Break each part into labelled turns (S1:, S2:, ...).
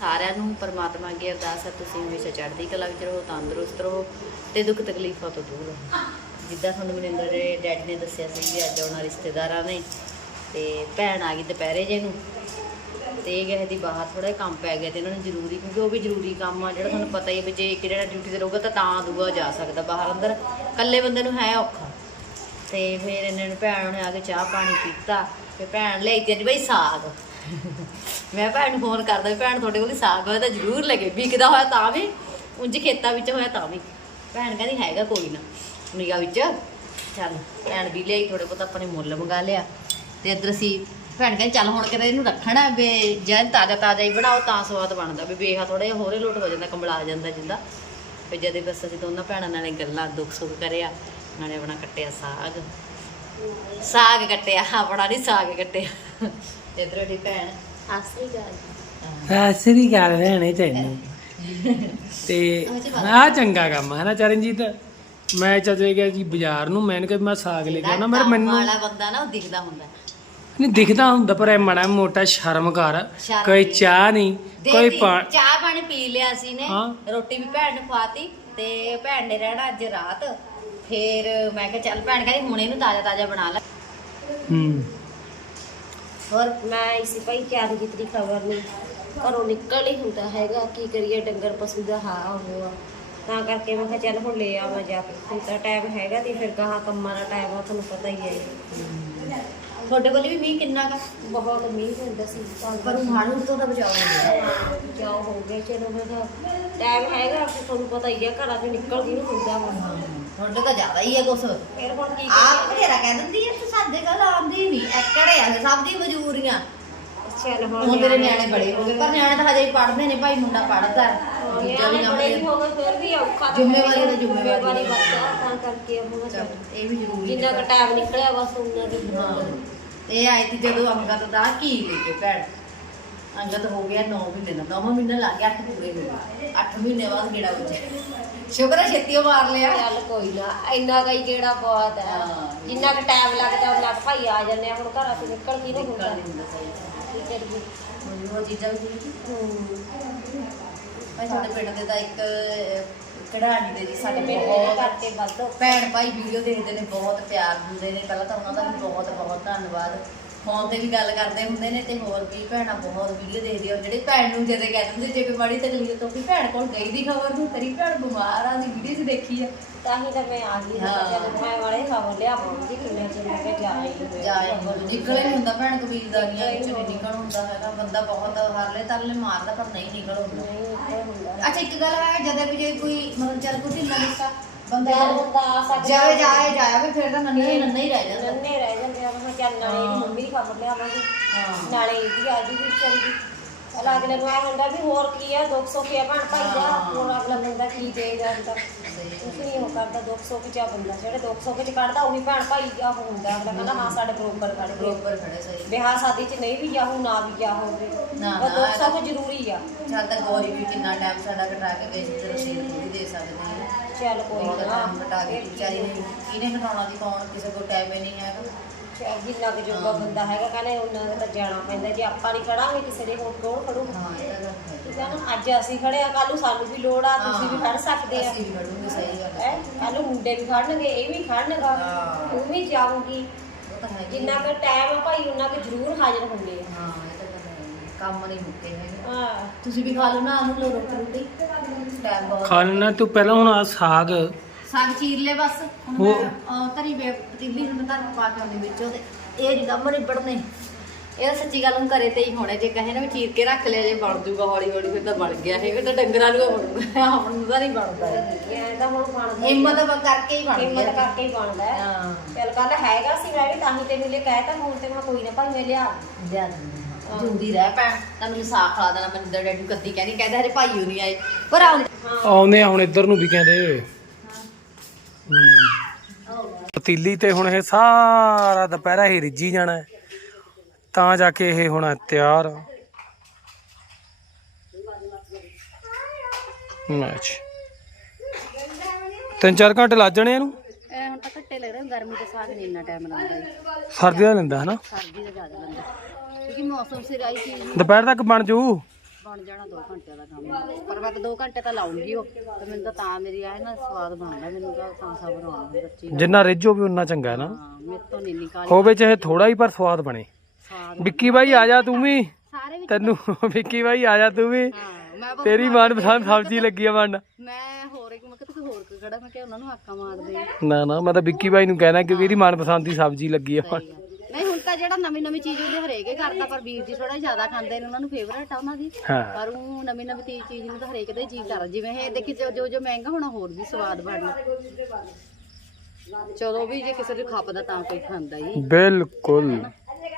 S1: ਸਾਰਿਆਂ ਨੂੰ ਪਰਮਾਤਮਾ ਅੱਗੇ ਅਰਦਾਸ ਹੈ, ਤੁਸੀਂ ਹਮੇਸ਼ਾ ਚੜ੍ਹਦੀ ਕਲਾ ਵਿੱਚ ਰਹੋ, ਤੰਦਰੁਸਤ ਰਹੋ ਤੇ ਦੁੱਖ ਤਕਲੀਫਾਂ ਤੋਂ ਦੂਰ ਰਹੋ। ਜਿੱਦਾਂ ਤੁਹਾਨੂੰ ਮਨਿੰਦਰ ਦੇ ਡੈਡ ਨੇ ਦੱਸਿਆ ਸੀ ਵੀ ਅੱਜ ਉਹਨਾਂ ਰਿਸ਼ਤੇਦਾਰਾਂ ਨੇ ਤੇ ਭੈਣ ਆ ਗਈ ਦੁਪਹਿਰੇ ਜੇ ਨੂੰ ਤੇ ਇਹ ਗਏ ਦੀ ਬਾਹਰ ਥੋੜਾ ਕੰਮ ਪੈ ਗਿਆ ਤੇ ਇਹਨਾਂ ਨੂੰ ਜ਼ਰੂਰੀ ਕਿਉਂਕਿ ਉਹ ਵੀ ਜ਼ਰੂਰੀ ਕੰਮ ਆ, ਜਿਹੜਾ ਤੁਹਾਨੂੰ ਪਤਾ ਹੀ ਹੈ ਵੀ ਜੇ ਇੱਕ ਜਿਹੜਾ ਡਿਊਟੀ ਤੇ ਰਹੂਗਾ ਤਾਂ ਤਾਂ ਦੂਆ ਜਾ ਸਕਦਾ ਬਾਹਰ ਅੰਦਰ। ਇਕੱਲੇ ਬੰਦੇ ਨੂੰ ਹੈ ਔਖਾ। ਤੇ ਫਿਰ ਇਹਨਾਂ ਨੇ ਭੈਣ ਨੇ ਆ ਕੇ ਚਾਹ ਪਾਣੀ ਪੀਤਾ ਤੇ ਭੈਣ ਲਈ ਤੇ ਅੱਜ ਬਈ ਸਾਗ। ਮੈਂ ਭੈਣ ਨੂੰ ਫੋਨ ਕਰਦਾ ਵੀ ਭੈਣ ਤੁਹਾਡੇ ਕੋਲ ਸਾਗ ਹੋਇਆ ਤਾਂ ਜ਼ਰੂਰ ਲੈ ਕੇ ਵਿਕਦਾ ਹੋਇਆ ਤਾਂ ਵੀ, ਉਂਝ ਖੇਤਾਂ ਵਿੱਚ ਹੋਇਆ ਤਾਂ ਵੀ। ਭੈਣ ਕਹਿੰਦੀ ਹੈਗਾ ਕੋਈ ਨਾ। ਨਿਗਾ ਵਿੱਚ, ਚੱਲ ਭੈਣ ਵੀ ਲਈ ਥੋੜੇ ਬਹੁਤ ਆਪਾਂ ਨੇ ਮੁੱਲ ਮੰਗਾ ਲਿਆ। ਤੇ ਇੱਧਰ ਅਸੀਂ, ਭੈਣ ਕਹਿੰਦੀ ਚੱਲ ਹੁਣ ਕਿਤੇ ਇਹਨੂੰ ਰੱਖਣਾ ਵੀ ਜੇ ਤਾਜ਼ਾ ਤਾਜ਼ਾ ਹੀ ਬਣਾਓ, ਤਾਂ ਸਵਾਦ ਬਣਦਾ ਵੀ ਬੇਹਾ ਥੋੜਾ ਜਿਹਾ ਹੋਰੇ ਲੋਟ ਹੋ ਜਾਂਦਾ, ਕੰਬਲਾ ਜਾਂਦਾ ਜਿੰਦਾ। ਤੇ ਜਦੇ ਬਸ ਅਸੀਂ ਦੋਨਾਂ ਭੈਣਾਂ ਨਾਲੇ ਗੱਲਾਂ ਦੁੱਖ ਸੁੱਖ ਕਰਿਆ, ਨਾਲੇ ਆਪਣਾ ਕੱਟਿਆ ਸਾਗ। ਸਾਗ ਕੱਟਿਆ, ਆਪਣਾ ਨਹੀਂ ਸਾਗ ਕੱਟਿਆ। ਇੱਧਰ ਦੀ ਭੈਣ? ਆਸਰੀ ਗੱਲ।
S2: ਰਹਿਣੇ ਤੈਨੂੰ। ਤੇ ਆ ਚੰਗਾ ਕੰਮ ਹੈ ਨਾ ਚਰਨਜੀਤ। ਮੈਂ ਚਲੇ ਗਿਆ ਜੀ ਬਾਜ਼ਾਰ ਨੂੰ ਮੈਂ ਕਿਹਾ ਵੀ ਮੈਂ ਸਾਗ ਲੈ ਕੇ ਆਉਣਾ ਪਰ ਮੈਨੂੰ
S1: ਵਾਲਾ ਬੰਦਾ ਨਾ ਉਹ ਦਿਖਦਾ ਹੁੰਦਾ
S2: ਨਹੀਂ ਦਿਖਦਾ ਹੁੰਦਾ ਪਰ ਇਹ ਮੜਾ ਮੋਟਾ ਸ਼ਰਮ ਕਰ।
S1: ਸ਼ਰਮ
S2: ਕੋਈ। ਚਾਹ ਨਹੀਂ ਕੋਈ ਪਾ
S1: ਚਾਹ ਪਾਣੀ ਪੀ ਲਿਆ ਸੀ ਨੇ
S2: ਹਾਂ।
S1: ਰੋਟੀ ਵੀ ਭੈਣ ਨੂੰ ਖਵਾਤੀ ਤੇ ਭੈਣ ਨੇ ਰਹਿਣਾ ਅੱਜ ਰਾਤ। ਫੇਰ ਮੈਂ ਕਿਹਾ ਚੱਲ ਭੈਣ ਕਹਿੰਦੀ ਹੁਣ ਇਹਨੂੰ ਤਾਜ਼ਾ ਤਾਜ਼ਾ ਬਣਾ ਲੈ।
S2: ਹੂੰ।
S3: ਹੋਰ? ਮੈਂ ਇਸੇ ਭਾਈ ਚਾਰ ਜਿਤਨੀ ਖਬਰ ਨਹੀਂ ਘਰੋਂ ਨਿਕਲ ਹੀ ਹੁੰਦਾ ਹੈਗਾ ਕੀ ਕਰੀਏ ਡੰਗਰ ਪਸ਼ੂ ਦਾ ਹਾਲ ਹੋਆ ਤਾਂ ਕਰਕੇ ਮੈਂ ਕਿਹਾ ਚੱਲ ਹੁਣ ਲੈ ਆਵਾਂ ਜਾ ਕੇ। ਹੁਣ ਤਾਂ ਟਾਈਮ ਹੈਗਾ ਤੇ ਫਿਰ ਗਾਹਾਂ ਕੰਮਾਂ ਦਾ ਟਾਈਮ ਆ ਤੁਹਾਨੂੰ ਪਤਾ ਹੀ ਹੈ।
S1: ਤੁਹਾਡੇ ਕੋਲ ਵੀ ਮੀਂਹ ਕਿੰਨਾ ਕਾ?
S3: ਬਹੁਤ ਮੀਂਹ ਹੁੰਦਾ ਸੀ।
S1: ਪਰ ਮਾਣੂ ਤੋਂ ਤਾਂ ਬਚਾਓ
S3: ਜਾਓ ਹੋ ਗਏ ਚਲੋ ਮੈਂ ਕਿਹਾ ਟਾਈਮ ਹੈਗਾ ਤੁਹਾਨੂੰ ਪਤਾ ਹੀ ਹੈ ਘਰਾਂ ਤੋਂ ਨਿਕਲ ਨਹੀਂ ਹੁੰਦਾ। ਹੁਣ
S1: ਤੁਹਾਡੇ ਤਾਂ ਜ਼ਿਆਦਾ ਹੀ ਹੈ ਕੁਛ।
S3: ਫਿਰ ਹੁਣ ਕੀ
S1: ਆਪ ਬਥੇਰਾ ਕਹਿ ਦਿੰਦੀ ਹੈ ਤੇ ਸਾਡੇ ਗੱਲ ਆਉਂਦੀ ਨਹੀਂ ਐਕੜੇ ਆ ਸਭ ਦੀ ਮਜਬੂਰੀਆਂ।
S3: ਚੱਲ ਹੁਣ
S1: ਹੁਣ ਮੇਰੇ ਨਿਆਣੇ ਬੜੇ ਹੋ ਗਏ ਪਰ ਨਿਆਣੇ ਤਾਂ ਹਜੇ ਹੀ ਪੜ੍ਹਦੇ ਨੇ ਭਾਈ ਮੁੰਡਾ ਪੜ੍ਹਦਾ
S3: ਹਾਂ,
S1: ਦੂਜਾ ਵੀ
S3: ਬੜੇ ਹੋ ਗਏ ਫਿਰ ਵੀ ਔਖਾ ਤਾਂ
S1: ਜ਼ਿੰਮੇਵਾਰੀ। ਤਾਂ ਜ਼ਿੰਮੇਵਾਰੀ ਹੈ।
S3: ਵੱਧਦਾ ਤਾਂ ਕਰਕੇ ਉਹ ਚੱਲ
S1: ਇਹ ਵੀ ਜ਼ਰੂਰੀ
S3: ਜਿੰਨਾ
S1: ਹੈ
S3: ਨਿਕਲਿਆ ਬਸ ਉਹਨਾਂ ਦੀ
S1: ਹਾਂ ਇਹ ਆਈ ਸੀ ਜਦੋਂ ਅੰਗਦ ਦਾ ਕੀ ਲੈ ਕੇ ਭੈਣ। ਅੰਗਦ ਹੋ ਗਿਆ 9 ਮਹੀਨੇ ਦਾ 9 ਮਹੀਨੇ ਲੱਗ ਗਏ 8 ਪੂਰੇ ਹੋ ਗਏ। 8 ਮਹੀਨੇ ਬਾਅਦ ਗੇੜਾ ਉੱਚੇ ਸ਼ੁਕਰ ਹੈ ਛੇਤੀ ਉਹ ਮਾਰ ਲਿਆ।
S3: ਚੱਲ ਕੋਈ ਨਾ ਇੰਨਾ ਕਈ ਜਿਹੜਾ ਬਹੁਤ ਹੈ।
S1: ਹਾਂ।
S3: ਜਿੰਨਾ ਕੁ ਟਾਈਮ ਲੱਗਦਾ ਉਹਨਾਂ ਕੁ ਭਾਈ ਆ ਜਾਂਦੇ ਆ। ਹੁਣ ਘਰਾਂ ਤੋਂ ਨਿਕਲ ਕੀ ਨਹੀਂ ਹੁੰਦਾ
S1: ਨਿਕਲ ਨਹੀਂ ਹੁੰਦਾ ਸਹੀ
S3: ਕੀ ਕਰੀਏ
S1: ਉਹ ਚੀਜ਼ਾਂ ਵੀ ਠੀਕ
S3: ਹੂੰ।
S1: ਭਾਈ ਸਾਡੇ ਪਿੰਡ ਦੇ ਤਾਂ ਇੱਕ ਕਢਾਣੀ ਦੇ ਜੀ ਸਾਡੇ ਬਹੁਤ
S3: ਕਰਕੇ ਵੱਧ
S1: ਭੈਣ ਭਾਈ ਵੀਡੀਓ ਦੇਖਦੇ ਨੇ ਬਹੁਤ ਪਿਆਰ ਦਿੰਦੇ ਨੇ। ਪਹਿਲਾਂ ਤਾਂ ਉਹਨਾਂ ਦਾ ਵੀ ਬਹੁਤ ਬਹੁਤ ਧੰਨਵਾਦ। ਫੋਨ ਤੇ ਵੀ ਗੱਲ ਕਰਦੇ ਹੁੰਦੇ ਨੇ ਤੇ ਹੋਰ ਵੀ ਭੈਣਾਂ ਬਹੁਤ ਵੀਡੀਓ ਦੇਖਦੀ ਆ। ਜਿਹੜੀ ਭੈਣ ਨੂੰ ਜਦੋਂ ਕਹਿ ਦਿੰਦੇ ਜੇ ਕੋਈ ਮਾੜੀ ਤਕਲੀਫ ਤੋਂ ਵੀ ਭੈਣ ਕੋਲ ਗਈ ਦੀ ਖਬਰ ਨੂੰ ਤੇਰੀ ਭੈਣ ਬਿਮਾਰ ਆ ਦੀ ਵੀਡੀਓ 'ਚ ਦੇਖੀ ਆ।
S3: ਤਾਂ ਹੀ ਤਾਂ ਮੈਂ ਆ ਗਈ ਕਿਹਾ ਚੱਲ ਮੈਂ ਵਾਲੇ ਖਬਰ ਲਿਆ ਪਾਉਂਗੀ ਕਿੰਨੇ ਚਿਰ ਮੈਂ ਕਿਹਾ ਜਾ ਹੀ
S1: ਜਾਏ ਨਿਕਲੇ ਹੁੰਦਾ ਭੈਣ ਕਬੀਲਦਾਰੀਆਂ ਵਿੱਚ ਨਹੀਂ ਨਿਕਲ ਹੁੰਦਾ ਹੈਗਾ। ਬੰਦਾ ਬਹੁਤ ਹਰਲੇ ਤਰਲੇ ਮਾਰਦਾ ਪਰ ਨਹੀਂ ਨਿਕਲ ਹੁੰਦਾ। ਅੱਛਾ ਇੱਕ ਗੱਲ ਹੈ ਜਦੋਂ ਵੀ ਜੇ ਕੋਈ ਮਤਲਬ ਚੱਲ ਕੋਈ ਢਿੱਲਾ ਲਿਸਾ ਬੰਦਾ
S3: ਯਾਰ ਬੰਦਾ ਆ ਸਕਦਾ
S1: ਜਾਵੇ ਜਾਏ ਜਾਇਆ ਵੀ ਫਿਰ ਤਾਂ ਨੰਨੇ ਹੀ ਨੰਨੇ ਹੀ ਰਹਿ ਜਾਂਦਾ
S3: ਨੰਨੇ ਰਹਿ ਜਾਂਦੇ ਆ ਮੈਂ ਚੱਲ ਨਾਲੇ ਇਹਦੀ ਮੰਮੀ ਦੀ ਖਬਰ ਲਿਆਵਾਂਗੀ ਨਾਲੇ ਇਹਦੀ ਆ ਜੂਗੀ ਵਿਚਾਰੀ ਦੀ। ਚਲ ਅਗਲੇ ਨੂੰ ਆ ਹੁੰਦਾ ਵੀ ਹੋਰ ਕੀ ਆ ਦੁੱਖ ਸੁੱਖ ਆ ਭੈਣ ਭਾਈ ਦਾ।
S1: ਹਾਂ।
S3: ਹੋਰ ਅਗਲਾ ਬੰਦਾ ਕੀ ਦੇ ਜਾਂਦਾ ਕੁਛ ਨਹੀਂ ਉਹ ਕਰਦਾ ਦੁੱਖ ਸੁੱਖ ਚ ਆ ਬੰਦਾ। ਜਿਹੜੇ ਦੁੱਖ ਸੁੱਖ ਚ ਕੱਢਦਾ ਉਹੀ ਭੈਣ ਭਾਈ ਆ ਹੁੰਦਾ। ਅਗਲਾ ਕਹਿੰਦਾ ਹਾਂ ਸਾਡੇ ਬਰੋਬਰ ਖੜ ਗਏ
S1: ਬਰੋਬਰ ਖੜੇ ਸਹੀ।
S3: ਵਿਆਹ ਸ਼ਾਦੀ ਚ ਨਹੀਂ ਵੀ ਜਾਹੂ ਨਾ ਵੀ ਜਾ ਹੋਵੇ
S1: ਨਾ,
S3: ਪਰ
S1: ਨਾ,
S3: ਦੁੱਖ ਸੁੱਖ ਜ਼ਰੂਰੀ ਆ।
S1: ਚੱਲ ਤਾਂ ਗੌਰੀ ਵੀ ਕਿੰਨਾ ਟਾਈਮ ਸਾਡਾ ਕਟਾ ਕੇ ਗਈ ਸੀ ਤੇ ਰਸੀਦ ਥੋੜੀ ਦੇ ਸਕਦੇ ਹਾਂ
S3: ਚੱਲ ਕੋਈ
S1: ਬਹੁਤ
S3: ਨਾ।
S1: ਟਾਈਮ ਕਟਾ ਕੇ ਵਿਚਾਰੀ ਨੇ। ਕਿਹਨੇ ਘਟਾਉਣਾ ਦੀ ਕੌਣ? ਕਿਸੇ ਕੋਲ ਟਾਈਮ ਹੀ ਨਹੀਂ ਹੈਗਾ।
S3: ਚੱਲ ਜਿੰਨਾ ਕੁ ਜੋਗਾ ਬੰਦਾ ਹੈਗਾ ਕਹਿੰਦੇ ਉਹਨਾਂ ਦਾ ਤਾਂ ਜਾਣਾ ਪੈਂਦਾ। ਜੇ ਆਪਾਂ ਨਹੀਂ ਖੜਾਂਗੇ ਕਿਸੇ ਦੇ ਹੋਰ ਕੌਣ ਖੜੂ?
S1: ਹਾਂ ਇਹ ਤਾਂ ਗੱਲ ਹੈ।
S3: ਠੀਕ ਆ ਨਾ? ਅੱਜ ਅਸੀਂ ਖੜੇ ਆ ਕੱਲ ਨੂੰ ਸਾਨੂੰ ਵੀ ਲੋੜ ਆ ਤੁਸੀਂ ਵੀ ਖੜ ਸਕਦੇ ਆ।
S1: ਅਸੀਂ ਵੀ ਖੜੂਗੇ ਸਹੀ ਗੱਲ
S3: ਹੈ।
S1: ਹੈ?
S3: ਕੱਲ ਨੂੰ ਮੁੰਡੇ ਵੀ ਖੜਨਗੇ ਇਹ ਵੀ ਖੜਨਗਾ।
S1: ਹਾਂ।
S3: ਤੂੰ ਵੀ ਜਾਊਗੀ।
S1: ਉਹ ਤਾਂ।
S3: ਜਿੰਨਾ ਕੁ ਟਾਈਮ ਆ ਭਾਈ ਉਹਨਾਂ ਕੁ ਜ਼ਰੂਰ ਹਾਜ਼ਰ ਹੁੰਦੇ ਆ।
S1: ਹਾਂ ਇਹ ਤਾਂ ਗੱਲ ਹੈ ਕੰਮ ਨਹੀਂ ਮੁੱਕੇ ਹੈਗੇ।
S3: ਹਾਂ।
S1: ਤੁਸੀਂ ਵੀ ਖਾ ਲਓ ਨਾ ਉਹਨੂੰ ਲੋ ਰੋਟੀ ਰੋਟੀ। ਟਾਈਮ ਬਹੁਤ
S2: ਖਾ ਲੈਣਾ ਤੂੰ ਪਹਿਲਾਂ ਹੁਣ ਆ ਸਾਗ।
S1: ਸਾਗ ਚੀਰ ਲੈ ਬਸ। ਹੁਣ
S2: ਉਹ-
S1: ਮੈਂ ਅਹ, ਧਰੀ ਵੇ ਪਤੀਲੀ ਨੂੰ ਤਾਂ ਪਾ ਕੇ ਆਉਂਦੀ ਵਿੱਚੋਂ ਤੇ ਇਹ ਜਿੱਦਾਂ ਮਰੇ ਬੜਨੇ ਇਹ ਤਾਂ ਸੱਚੀ ਗੱਲ ਹੁਣ ਕਰੇ ਤੇ ਹੀ ਹੋਣੇ ਜੇ ਕਹੇ ਨਾ ਵੀ ਚੀਰ ਕੇ ਰੱਖ ਲਿਆ ਜੇ ਬਣ ਜੂਗਾ ਹੌਲੀ ਹੌਲੀ ਫਿਰ ਤਾਂ ਬਣ ਗਿਆ ਇਹ ਫਿਰ ਤਾਂ ਡੰਗਰਾਂ ਨੂੰ ਬਣੂਗਾ ਹੁਣ ਨੂੰ ਤਾਂ ਨਹੀਂ ਬਣਦਾ ਇਹ।
S3: ਇਹ ਤਾਂ ਹੁਣ ਬਣਦਾ
S1: ਹਿੰਮਤ ਵਾ ਕਰਕੇ ਹੀ ਬਣ
S3: ਹਿੰਮਤ
S1: ਗਿਆ
S3: ਕਰਕੇ ਹੀ ਬਣਦਾ ਹੈ।
S1: ਹਾਂ।
S3: ਚੱਲ ਕੱਲ ਹੈਗਾ ਸੀ ਮੈਂ ਵੀ ਤਾਂ ਹੀ ਤੈਨੂੰ ਲੈ ਕਹਿ ਤਾਂ ਹੁਣ ਤੇ ਮੈਂ ਕੋਈ ਨਾ ਭਾਈ ਮੈਂ ਲਿਆ
S1: ਲਿਆ ਦਿੰਦੇ ਹਾਂ। ਜਿਉਂਦੀ ਰਹਿ ਭੈਣ ਤੁਹਾਨੂੰ ਸਾਗ ਖਾ ਦੇਣਾ ਮਨਿੰਦਰ ਡੈਡੀ ਨੂੰ ਕੱਦੀ ਕਹਿੰਦੀ ਕਹਿੰਦਾ ਹਰੇ ਭਾਈ ਨਹੀਂ ਆਏ। ਪਰ ਆਉਂਦੇ
S2: ਆਉਂਦੇ ਆ ਹੁਣ ਇੱਧਰ ਨੂੰ ਵੀ ਕਹਿੰਦੇ। ਹੂੰ। ਪਤੀਲੀ ਤੇ ਹੁਣ ਇਹ ਸਾਰਾ ਦੁਪਹਿਰਾ ਹੀ ਰਿੱਝੀ ਜਾਣਾ ਹੈ। ਤਾਂ ਜਾ ਕੇ ਇਹ ਹੋਣਾ ਤਿਆਰ ਮੈਚ ਤਿੰਨ ਚਾਰ ਘੰਟੇ ਲੱਗ ਜਾਣੇ ਇਹਨੂੰ?
S1: ਇਹ ਹੁਣ ਤਾਂ ਘੱਟੇ ਲੱਗਦਾ ਗਰਮੀ ਦੇ ਸਾਗ ਨਹੀਂ ਇੰਨਾ ਟਾਈਮ ਲੱਗਦਾ
S2: ਸਰਦੀ ਦਾ ਲੈਂਦਾ ਹਨਾ?
S1: ਸਰਦੀ ਦਾ ਜ਼ਿਆਦਾ ਲੱਗਦਾ ਕਿਉਂਕਿ ਮੌਸਮ ਸਿਰ ਆਈ ਚੀਜ਼ ਨੂੰ
S2: ਦੁਪਹਿਰ ਤੱਕ ਬਣ ਜੂ?
S1: ਬਣ ਜਾਣਾ 2 ਘੰਟੇ ਦਾ ਕੰਮ। ਪਰ ਮੈਂ ਤਾਂ 2 ਘੰਟੇ ਤਾਂ ਲਾਉਂਗੀ ਉਹ। ਤੇ ਮੈਨੂੰ ਤਾਂ ਤਾਂ ਮੇਰੀ ਆਏ ਨਾ ਸਵਾਦ ਬਣਦਾ। ਮੈਨੂੰ ਤਾਂ ਤਾਂ ਸਬਰ ਆਉਂਦਾ ਬੱਚੀ ਦਾ।
S2: ਜਿੰਨਾ ਰਿੱਝੋ ਵੀ ਉਨਾ ਚੰਗਾ ਹੈ ਨਾ।
S1: ਹਾਂ ਮੇਰੇ ਤੋਂ ਨਹੀਂ ਨਿਕਾਲ।
S2: ਹੋਵੇ ਚਾਹੇ ਥੋੜਾ ਹੀ ਪਰ ਸਵਾਦ ਬਣੇ।
S1: ਸਵਾਦ
S2: ਵਿੱਕੀ ਬਾਈ ਆ ਜਾ ਤੂੰ ਵੀ।
S1: ਸਾਰੇ ਵਿੱਚ
S2: ਤੈਨੂੰ ਵਿੱਕੀ ਬਾਈ ਆ ਜਾ ਤੂੰ ਵੀ।
S1: ਹਾਂ ਮੈਂ ਬਸ
S2: ਤੇਰੀ ਮਨਪਸੰਦ ਸਬਜ਼ੀ ਲੱਗੀ ਆ ਮਨ
S1: ਮੈਂ ਹੋਰ ਇੱਕ ਮੈਂ ਕਿਹਾ ਹੋਰ ਕੋਈ ਖੜਾ ਮੈਂ ਕਿਹਾ ਉਹਨਾਂ ਨੂੰ ਹਾਕਾ ਮਾਰਦੇ ਆ
S2: ਨਾ ਨਾ ਮੈਂ ਤਾਂ ਵਿੱਕੀ ਬਾਈ ਨੂੰ ਕਹਿਣਾ ਕਿਉਂਕਿ ਇਹਦੀ ਮਨਪਸੰਦ ਦੀ ਸਬਜ਼ੀ ਲੱਗੀ ਆ
S1: ਸਹੀ ਆ। ਜਿਹੜਾ ਨਵੀਂ ਨਵੀਂ ਚੀਜ਼ ਉਹਦੇ ਹਰੇਕ ਹੀ ਕਰਦਾ ਪਰ ਵੀਰ ਜੀ ਥੋੜਾ ਜ਼ਿਆਦਾ ਖਾਂਦੇ ਨੇ ਉਹਨਾਂ ਨੂੰ ਫੇਵਰੇਟ ਆ ਉਹਨਾਂ ਦੀ।
S2: ਹਾਂ।
S1: ਪਰ ਉਹ ਨਵੀਂ ਨਵੀਂ ਤੀ- ਚੀਜ਼ ਨੂੰ ਤਾਂ ਹਰੇਕ ਦਾ ਹੀ ਜੀ ਕਰਦਾ ਜਿਵੇਂ ਇਹ ਦੇਖੀ ਜੋ ਜੋ- ਜੋ ਮਹਿੰਗਾ ਹੋਣਾ ਹੋਰ ਵੀ ਸਵਾਦ ਬਣਨਾ ਚਲੋ ਵੀ ਜੇ ਕਿਸੇ ਨੂੰ ਖਪਦਾ ਤਾਂ ਕੋਈ ਖਾਂਦਾ ਹੀ।
S2: ਬਿਲਕੁਲ।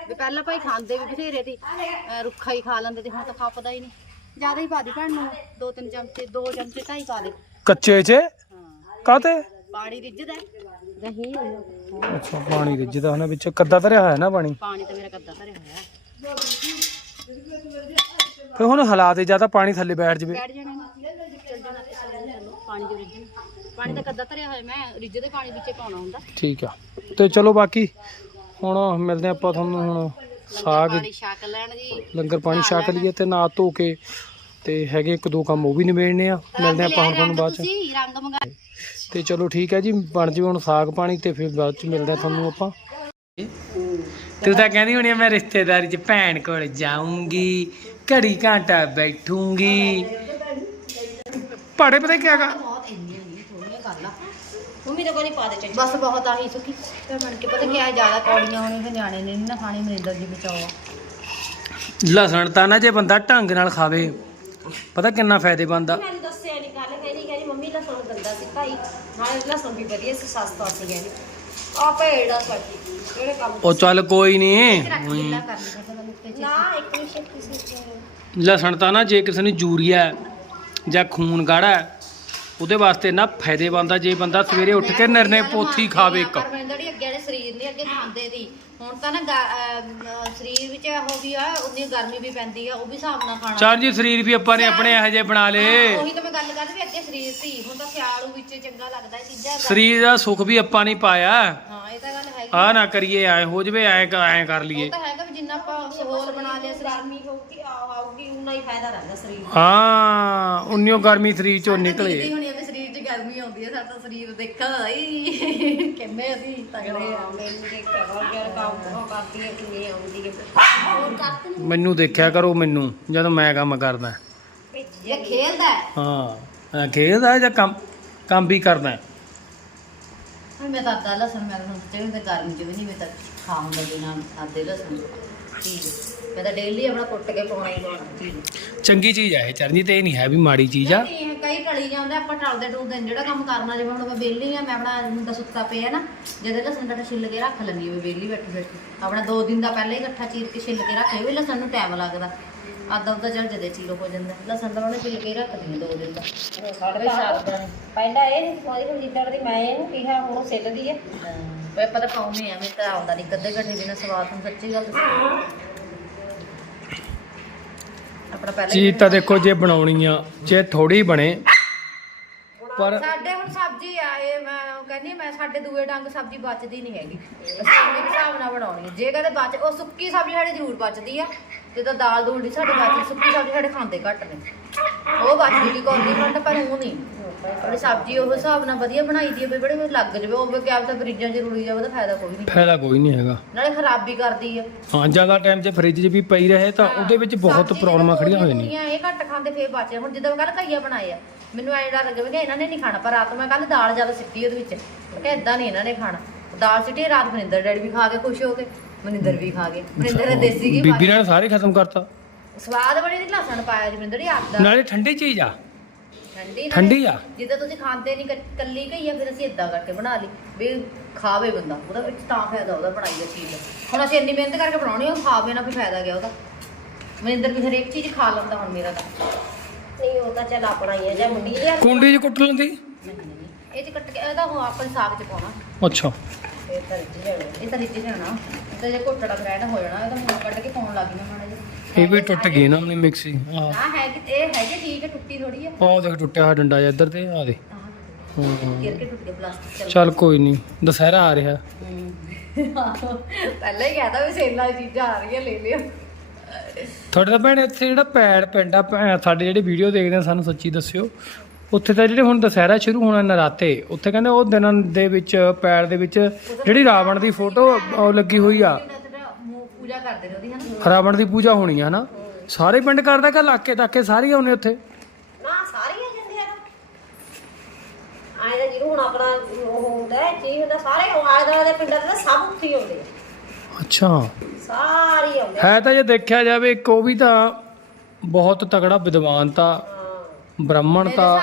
S1: ਵੀ ਪਹਿਲਾਂ ਭਾਈ ਖਾਂਦੇ ਵੀ ਬਥੇਰੇ ਸੀ ਅਹ ਰੁੱਖਾ ਹੀ ਖਾ ਲੈਂਦੇ ਤੇ ਹੁਣ ਤਾਂ ਖਪਦਾ ਹੀ ਨਹੀਂ। ਜ਼ਿਆਦਾ ਹੀ ਪਾ ਦੀ ਭੈਣ ਨੂੰ ਦੋ ਤਿੰਨ ਚਮਚੇ ਦੋ ਚਮਚੇ ਢਾਈ ਪਾ ਦੇ।
S2: ਕੱਚੇ 'ਚ?
S1: ਹਾਂ।
S2: ਕਾਤੇ
S1: ਪਾਣੀ ਰਿੱਝਦਾ
S3: ਦਹੀਂ
S2: ਅੱਛਾ ਪਾਣੀ ਰਿੱਝਦਾ ਹਨਾ ਵਿੱਚ ਕੱਦਾ ਧਰਿਆ ਹੋਇਆ ਨਾ ਪਾਣੀ?
S1: ਪਾਣੀ ਤਾਂ ਮੇਰਾ ਕੱਦਾ ਭਰਿਆ ਹੋਇਆ।
S2: ਫਿਰ ਹੁਣ ਹਾਲਾਤ ਜ਼ਿਆਦਾ ਪਾਣੀ ਥੱਲੇ ਬੈਠ ਜਵੇ।
S1: ਬੈਠ ਜਾਣਾ ਚੱਲ ਜਾਣਾ ਤੇ ਚੱਲ ਜਾਣਾ ਪਾਣੀ ਜੋ ਰਿੱਝਣਾ। ਪਾਣੀ ਤਾਂ ਕੱਦਾ ਧਰਿਆ ਹੋਇਆ ਮੈਂ ਰਿੱਝਦੇ ਪਾਣੀ ਵਿੱਚੇ ਪਾਉਣਾ ਹੁੰਦਾ।
S2: ਠੀਕ ਆ। ਤੇ ਚਲੋ ਬਾਕੀ ਹੁਣ ਮਿਲਦੇ ਆਪਾਂ ਤੁਹਾਨੂੰ ਹੁਣ ਸਾਗ।
S1: ਪਾਣੀ ਛਕ ਲੈਣ ਜੀ।
S2: ਲੰਗਰ ਪਾਣੀ ਛਕ ਲਈਏ ਤੇ ਨਾ ਧੋ ਕੇ ਤੇ ਹੈਗੇ ਇੱਕ ਦੋ ਕੰਮ ਉਹ ਵੀ ਨਿਬੇੜਨੇ ਆ। ਮਿਲਦੇ ਆਪਾਂ ਹੁਣ ਤੁਹਾਨੂੰ ਬਾਅਦ ਚ।
S1: ਤੁਸੀਂ ਰੰਗ ਮੰਗਾ
S2: ਤੇ ਚਲੋ ਠੀਕ ਹੈ ਜੀ ਬਣ ਜਵੇ ਹੁਣ ਸਾਗ ਪਾਣੀ ਤੇ ਫਿਰ ਬਾਅਦ ਚ ਮਿਲਦੇ ਆ ਤੁਹਾਨੂੰ ਆਪਾਂ। ਤੂੰ ਤਾਂ ਕਹਿੰਦੀ ਹੋਣੀ ਆ, ਮੈਂ ਰਿਸ਼ਤੇਦਾਰੀ ਚ ਭੈਣ ਕੋਲ ਜਾਊਂਗੀ ਘੜੀ ਘੰਟਾ ਬੈਠੂੰਗੀ। ਪੜੇ ਪਤਾ ਕੀ ਹੈਗਾ
S1: ਬਹੁਤ ਇੰਨੀਆਂ ਨਹੀਂ ਥੋੜੀਆਂ ਕਰ ਲਾ
S3: ਮੰਮੀ ਤਾਂ ਕੋਈ ਨਹੀਂ ਪਾ ਦੇ ਚੱਜ।
S1: ਬਸ ਬਹੁਤ ਆਹੀ ਸੁੱਕੀ ਤੇ ਬਣ ਕੇ ਪਤਾ ਕੀ ਆ ਜ਼ਿਆਦਾ ਕੌੜੀਆਂ ਹੋਣੀ ਫਿਰ ਨਿਆਣੇ ਨੇ ਨੀ ਨਾ ਖਾਣੀ ਮਨਿੰਦਰ ਜੀ ਬਚਾਓ।
S2: ਲਸਣ ਤਾਂ ਨਾ ਜੇ ਬੰਦਾ ਢੰਗ ਨਾਲ ਖਾਵੇ ਪਤਾ ਕਿੰਨਾ ਫਾਇਦੇਮੰਦ ਆ
S3: ਮੈਨੂੰ ਦੱਸਿਆ ਨਹੀਂ ਕੱਲ ਕਹਿੰਦੀ ਕਹਿੰਦੀ ਮੰਮੀ ਲਸਣ
S2: ਉਹ ਚੱਲ ਕੋਈ ਨਹੀਂ
S1: ਮੁੱਕੇ ਚ
S3: ਨਾ ਇੱਕ ਨਹੀਂ ਸ਼ੱਕੀ ਸੀ
S2: ਲਸਣ ਤਾਂ ਨਾ ਜੇ ਕਿਸੇ ਨੂੰ ਯੂਰੀਆ ਹੈ ਜਾਂ ਖੂਨ ਗਾੜਾ ਹੈ, ਉਹਦੇ ਵਾਸਤੇ ਨਾ ਫਾਇਦੇਮੰਦ ਆ ਜੇ ਬੰਦਾ ਸਵੇਰੇ ਉੱਠ ਕੇ ਨਿਰਣੇ ਪੋਥੀ ਖਾਵੇ ਇੱਕ।
S1: ਜਿਹੜੀ ਅੱਗੇ ਵਾਲੇ ਸਰੀਰ ਨੇ ਅੱਗੇ ਖਾਂਦੇ ਦੀ। ਹੁਣ ਤਾਂ ਨਾ ਗਾ- ਅਮ, ਅਹ, ਸਰੀਰ ਵਿੱਚ ਹੋ ਵੀ ਆ ਉਨੀ ਗਰਮੀ ਵੀ ਪੈਂਦੀ ਆ ਉਹ ਵੀ ਹਿਸਾਬ ਨਾਲ ਖਾਣਾ
S2: ਚੱਲ ਜੀ ਸਰੀਰ ਵੀ ਆਪਾਂ ਨੇ ਆਪਣੇ ਇਹੋ ਜਿਹੇ ਬਣਾ ਲਏ।
S1: ਉਹੀ ਤਾਂ ਮੈਂ ਗੱਲ ਕਰਦੀ ਵੀ ਅੱਗੇ ਸਰੀਰ ਸੀ ਹੁਣ ਤਾਂ ਸਿਆਲੂ ਵਿੱਚ ਚੰਗਾ ਲੱਗਦਾ ਇਹ ਚੀਜ਼ਾਂ
S2: ਸਰੀਰ ਦਾ ਸੁੱਖ ਵੀ ਆਪਾਂ ਨਹੀਂ ਪਾਇਆ।
S1: ਹਾਂ ਇਹ ਤਾਂ ਗੱਲ ਹੈਗੀ
S2: ਆ। ਨਾ ਕਰੀਏ ਐ ਹੋ ਜਵੇ ਐ ਐ ਕਰ
S1: ਉਹ
S2: ਲਈਏ
S1: ਤਾਂ ਹੈਗਾ ਵੀ ਜਿੰਨਾ ਆਪਾਂ ਸਹੋਲ ਬਣਾ ਲਿਆ ਸਰੀਰ
S3: ਗਰਮੀ ਹੋਊਗੀ ਆ ਆਊਗੀ ਉਨਾ ਹੀ ਫਾਇਦਾ ਰਹਿੰਦਾ ਸਰੀਰ ਨੂੰ।
S2: ਹਾਂ ਉਨੀਓ ਗਰਮੀ ਸਰੀਰ ਚੋਂ ਨਿਕਲੇ।
S1: ਹੋਣੀ ਆ ਵੀ ਗਰਮੀ ਆਉਂਦੀ ਹੈ ਸਾਡਾ ਸਰੀਰ ਦੇਖਣ ਆਈ। ਕਿੰਨੇ ਅਸੀਂ ਤਗੜੇ ਆ।
S3: ਮੈਨੂੰ ਦੇਖਿਆ ਵਾ ਕਿ ਕੰਮ ਉਹ ਕਰਦੀ ਹੈ ਕਿਵੇਂ ਆਉਂਦੀ ਹੈ। ਹੋਰ ਕਰਤ ਨਹੀਂ।
S2: ਮੈਨੂੰ ਦੇਖਿਆ ਕਰੋ ਮੈਨੂੰ ਜਦੋਂ ਮੈਂ ਕੰਮ ਕਰਦਾ।
S1: ਇਹ ਖੇਲਦਾ ਹੈ?
S2: ਖੇਡਦਾ ਜਾਂ ਕੰਮ ਕੰਮ ਵੀ ਕਰਦਾ।
S1: ਹਾਂ ਮੈਂ ਤਾਂ ਅੱਧਾ ਲਸਣ ਮੈਂ ਤਾਂ ਜਿਹੜੇ ਤੇ ਗਰਮੀ 'ਚ ਵੀ ਨਹੀਂ ਮੈਂ ਤਾਂ ਖਾ ਹੁੰਦਾ ਬਿਨਾਂ ਆਦੇ ਲਸਣ ਠੀਕ ਹੈ। ਮੈਂ ਤਾਂ ਡੇਲੀ ਆਪਣਾ ਕੁੱਟ ਕੇ ਪਾਉਣਾ ਹੀ ਪਾਉਣਾ। ਠੀਕ ਹੈ।
S2: ਚੰਗੀ ਚੀਜ਼ ਆ ਇਹ ਚਰਨਜੀਤ ਇਹ ਨਹੀਂ ਹੈ ਵੀ ਮਾੜੀ ਚੀਜ਼ ਆ।
S1: ਨਹੀਂ, ਕਈ ਟਲੀ ਜਾਂਦੇ ਆਪਾਂ ਟਲਦੇ ਟੁਲਦੇ ਨੀ, ਜਿਹੜਾ ਕੰਮ ਕਰਨਾ ਜਿਵੇਂ ਹੁਣ ਮੈਂ ਵਿਹਲੀ ਆ ਮੈਂ ਆਪਣਾ ਮੁੰਡਾ ਸੁੱਤਾ ਪਿਆ ਨਾ ਜਦੋਂ ਲਸਣ ਕੱਟ ਛਿੱਲ ਕੇ ਰੱਖ ਲੈਂਦੀ ਹਾਂ ਵਿਹਲੀ ਬੈਠੀ ਬੈਠੀ। ਆਪਣਾ ਦੋ ਦਿਨ ਦਾ ਪਹਿਲਾਂ ਹੀ ਇਕੱਠਾ ਚੀਰ ਕੇ ਛਿੱਲ ਕੇ ਰੱਖ ਵੀ ਲਸਣ ਨੂੰ ਟਾਈਮ ਲੱਗਦਾ। ਆਦਾ ਉਹਦਾ ਚੱਲ ਜਦੇ ਚੀਰੋ ਹੋ ਜਾਂਦਾ। ਲਸਣ ਤਾਂ ਉਹਨੇ ਛਿੱਲ ਕੇ ਹੀ ਰੱਖਦੀ ਹਾਂ ਦੋ ਦਿਨ ਦਾ।
S3: ਸਾਡੇ
S1: ਨਹੀਂ
S3: ਪਹਿਲਾਂ ਇਹ ਨਹੀਂ ਕੋਈ ਹੁਣ ਜਿੱਦਾਂ ਦੀ ਮੈਂ ਇਹਨੂੰ ਕਿਹਾ ਹੁਣ ਉਹ ਸਿੱਲਦੀ ਹੈ।
S1: ਵੇ ਪਤਾ ਪਾਉਨੇ ਆ ਮੈਂ ਤਾਂ ਆਉਂਦਾ ਨਹੀਂ ਕਦੇ ਘੱਟੇ ਬਿਨਾ ਸਵਾਦ ਨੂੰ ਸੱਚੀ ਗੱਲ ਦੱਸਾਂ। ਆਪਣਾ ਪਹਿਲਾਂ ਹੀ
S2: ਚੀਜ਼ ਤਾਂ ਦੇਖੋ ਜੇ ਬਣਾਉਣੀ ਆ ਜੇ ਥੋੜੀ ਬਣੇ ਪਰ
S1: ਸਾਡੇ ਹੁਣ ਸਬਜ਼ੀ ਆ ਇਹ ਮੈਂ ਕਹਿੰਦੀ ਮੈਂ ਸਾਡੇ ਦੂਏ ਡੰਗ ਸਬਜ਼ੀ ਬਚਦੀ ਨਹੀਂ ਹੈਗੀ। ਅਸੀਂ ਆਪਣੇ ਹਿਸਾਬ ਨਾਲ ਬਣਾਉਣੀ ਹੈ ਜੇ ਕਦੇ ਬਚ ਉਹ ਸੁੱਕੀ ਸਬਜ਼ੀ ਸਾਡੇ ਜ਼ਰੂਰ ਬਚਦੀ ਆ। ਜਦੋਂ ਦਾਲ ਦੂਲ ਦੀ ਸਾਡੇ ਬਚਦੀ ਸੁੱਕੀ ਸਬਜ਼ੀ ਸਾਡੇ ਖਾਂਦੇ ਘੱਟ ਨੇ। ਉਹ ਬਚਦੀ ਵੀ ਕੋਈ ਖੰਡ ਪਰ ਉਹ ਨਹੀਂ। ਥੋੜੀ ਸਬਜ਼ੀ ਉਹ ਹਿਸਾਬ ਨਾਲ ਵਧੀਆ ਬਣਾਈ ਦੀ ਹੈ ਵੀ ਬੜੇ ਲੱਗ ਜਾਵੇ ਉਹ ਕਿਆ ਪਤਾ ਫਰਿੱਜਾਂ 'ਚ ਰੁਲੀ ਜਾਵੇ ਉਹਦਾ ਫਾਇਦਾ ਕੋਈ ਨਹੀਂ।
S2: ਫਾਇਦਾ ਕੋਈ ਨਹੀਂ ਹੈਗਾ।
S1: ਨਾਲੇ ਖਰਾਬ ਕਰਦੀ ਆ।
S2: ਹਾਂ ਜ਼ਿਆਦਾ ਟਾਈਮ 'ਚ ਫ੍ਰਿਜ 'ਚ ਵੀ ਪਈ ਰਹੇ ਤਾਂ ਉਹਦੇ ਵਿੱਚ ਬਹੁਤ
S1: ਸਬਜ਼ੀ
S2: ਪ੍ਰੋਬਲਮਾਂ
S1: ਜਦੋਂ
S2: ਖੜੀਆਂ ਹੋਈਆਂ ਨੇ
S1: ਇਹ ਘੱਟ ਖਾਂਦੇ ਫੇਰ ਬਚ ਹੁਣ ਜਿੱਦਾਂ ਮੈਂ ਕੱਲ ਘਈਆ ਬਣਾਏ ਆ ਮੈਨੂੰ ਐਂ ਡਰ ਲੱਗੇ ਵੀ ਕਿ ਇਹਨਾਂ ਨੇ ਨਹੀਂ ਖਾਣਾ ਪਰ ਰਾਤ ਮੈਂ ਕੱਲ ਦਾਲ ਜ਼ਿਆਦਾ ਸਿੱਟੀ ਉਹਦੇ ਵਿੱਚ। ਮੈਂ ਕਿਹਾ ਇਦਾਂ ਨਹੀਂ ਇਹਨਾਂ ਨੇ ਖਾਣਾ। ਦਾਲ ਸਿੱਟੀ ਰਾਤ ਮਨਿੰਦਰ ਡੈਡੀ ਵੀ ਖਾ ਕੇ ਖੁਸ਼ ਹੋ ਗਏ ਮਨਿੰਦਰ ਵੀ ਖਾ ਗਏ ਮਨਿੰਦਰ ਨੇ ਦੇਸੀ ਘੀ
S2: ਬੀਬੀ ਨੇ ਸਾਰੇ ਖਤਮ ਕਰਤਾ।
S1: ਸਵਾਦ ਬੜੀ ਦੀ ਲਸਣ ਪਾਇਆ ਜੀ ਮਨਿੰਦਰ ਜੀ ਆਪਦਾ
S2: ਨਾਲੇ ਠੰਡੀ ਚੀਜ਼ ਆ।
S1: ਠੰਡੀ
S2: ਆ?
S1: ਜਿੱਦਾਂ ਤੁਸੀਂ ਖਾਂਦੇ ਨਹੀਂ ਕੱਲੀ ਘਈਆ ਫਿਰ ਅਸੀਂ ਇਦਾਂ ਕਰਕੇ ਬਣਾ ਲਈ। ਵੀ ਖਾਵੇ ਬੰਦਾ ਉਹਦਾ ਵਿੱਚ ਤਾਂ ਫਾਇਦਾ ਉਹਦਾ ਬਣਾਈ ਦਾ ਚੀਜ਼। ਹੁਣ ਅਸੀਂ ਇੰਨੀ ਮਿਹਨਤ ਕਰਕੇ ਬਣਾਉਣੀ ਉਹ ਖਾਵੇ ਨਾ ਫਿਰ ਫਾਇਦਾ ਗਿਆ ਉਹਦਾ। ਮਨਿੰਦਰ ਵੀ ਹਰੇਕ ਚੀਜ਼ ਖਾ ਲੈਂਦਾ ਹੁਣ ਮੇਰਾ ਤਾਂ।
S3: ਨਹੀਂ ਉਹ ਤਾਂ ਚੱਲ ਆਪਣਾ ਹੀ ਹੈ ਜਾਂ ਮੁੰਡੀ ਲਿਆ
S2: ਕੁੰਡੀ 'ਚ ਕੁੱਟ ਲੈਂਦੀ?
S1: ਇਹ ਚ ਕੱਟ ਕੇ ਇਹਦਾ ਉਹ ਆਪਣੇ ਸਾਗ ਚ ਪਾਉਣਾ।
S2: ਅੱਛਾ।
S3: ਇਹ ਤਾਂ ਰਿੱਝ ਜਾਣਾ।
S1: ਇਹ ਤਾਂ ਰਿੱਝ ਜਾਣਾ। ਤੇ ਜੇ ਘੋਟੜਾ ਫਰੈਂਡ ਹੋ ਜਾਣਾ ਇਹ ਤਾਂ ਹੁਣ ਕੱਢ ਕੇ ਪਾਉਣ ਲੱਗ ਮੈਂ ਜਿਹਾ
S2: ਇਹ ਵੀ ਟੁੱਟ ਗਈ ਨਾ ਆਪਣੀ ਮਿਕਸੀ। ਆ
S1: ਨਾ ਹੈ ਕਿ ਇਹ ਹੈਗੇ ਠੀਕ ਹੈ ਟੁੱਟੀ ਥੋੜੀ ਆ।
S2: ਆਹ ਦੇਖ ਟੁੱਟਿਆ ਹੋਇਆ ਡੰਡਾ ਜਿਹਾ ਇੱਧਰ ਤੇ ਆ ਦੇ
S1: ਆਹ,
S2: ਹਾਂ।
S1: ਗਿਰ ਕੇ ਟੁੱਟ ਗਿਆ ਪਲਾਸਟਿਕ ਚੱਲ
S2: ਕੋਈ ਨਹੀਂ ਦੁਸਹਿਰਾ ਆ ਰਿਹਾ।
S1: ਪਹਿਲਾਂ ਹੀ ਕਹਦਾ ਵੀ ਸੇਲਾਂ ਚੀਜ਼ਾਂ ਆ ਰਹੀਆਂ ਲੈ ਲਿਓ।
S2: ਤੁਹਾਡੇ ਤਾਂ ਭੈਣ ਇੱਥੇ ਜਿਹੜਾ ਪੈੜ ਪਿੰਡ ਆ ਭੈ- ਸਾਡੇ ਜਿਹੜੇ ਵੀਡੀਓ ਦੇਖਦੇ ਆ ਸਾਨੂੰ ਸੱਚੀ ਦੱਸਿਓ। ਉੱਥੇ ਤਾਂ ਜਿਹੜੇ ਹੁਣ ਦੁਸਹਿਰਾ ਸ਼ੁਰੂ ਹੋਣਾ ਨਰਾਤੇ ਉੱਥੇ ਕਹਿੰਦੇ ਉਹ ਦਿਨਾਂ ਦੇ ਵਿੱਚ ਪੈੜ ਦੇ ਵਿੱਚ ਜਿਹੜੀ ਰਾਵਣ ਦੀ ਫੋਟੋ ਲੱਗੀ ਹੋਈ ਆ।
S1: ਪੂਜਾ ਕਰਦੇ ਨੇ ਉਹਦੀ ਹਨਾ?
S2: ਰਾਵਣ ਦੀ ਪੂਜਾ ਹੋਣੀ ਆ ਨਾ ਸਾਰੇ ਪਿੰਡ ਕਰਦਾ ਕਿ ਇਲਾਕੇ ਤੱਕੇ ਸਾਰੇ ਹੀ ਆਉਣੇ ਉੱਥੇ?
S3: ਨਾ ਸਾਰੀਆਂ ਜਾਂਦੇ ਆ ਆਏ ਤਾਂ ਜਿਹਨੂੰ ਹੁਣ ਆਪਣਾ ਉਹ ਹੁੰਦਾ ਹੈ ਕੀ ਹੁੰਦਾ ਸਾਰੇ ਦੁਆਲੇ ਦੇ ਪਿੰਡਾਂ ਦੇ ਸਭ ਉੱਥੇ ਹੀ ਆਉਂਦੇ ਆ।
S2: ਅੱਛਾ।
S3: ਸਾਰੇ ਹੀ ਆਉਂਦੇ।
S2: ਹੈ ਤਾਂ ਜੇ ਦੇਖਿਆ ਜਾਵੇ ਇੱਕ ਉਹ ਵੀ ਤਾਂ ਬਹੁਤ ਤਗੜਾ ਵਿਦਵਾਨ ਤਾਂ
S3: ਹਾਂ।
S2: ਬ੍ਰਾਹਮਣ ਤਾਂ।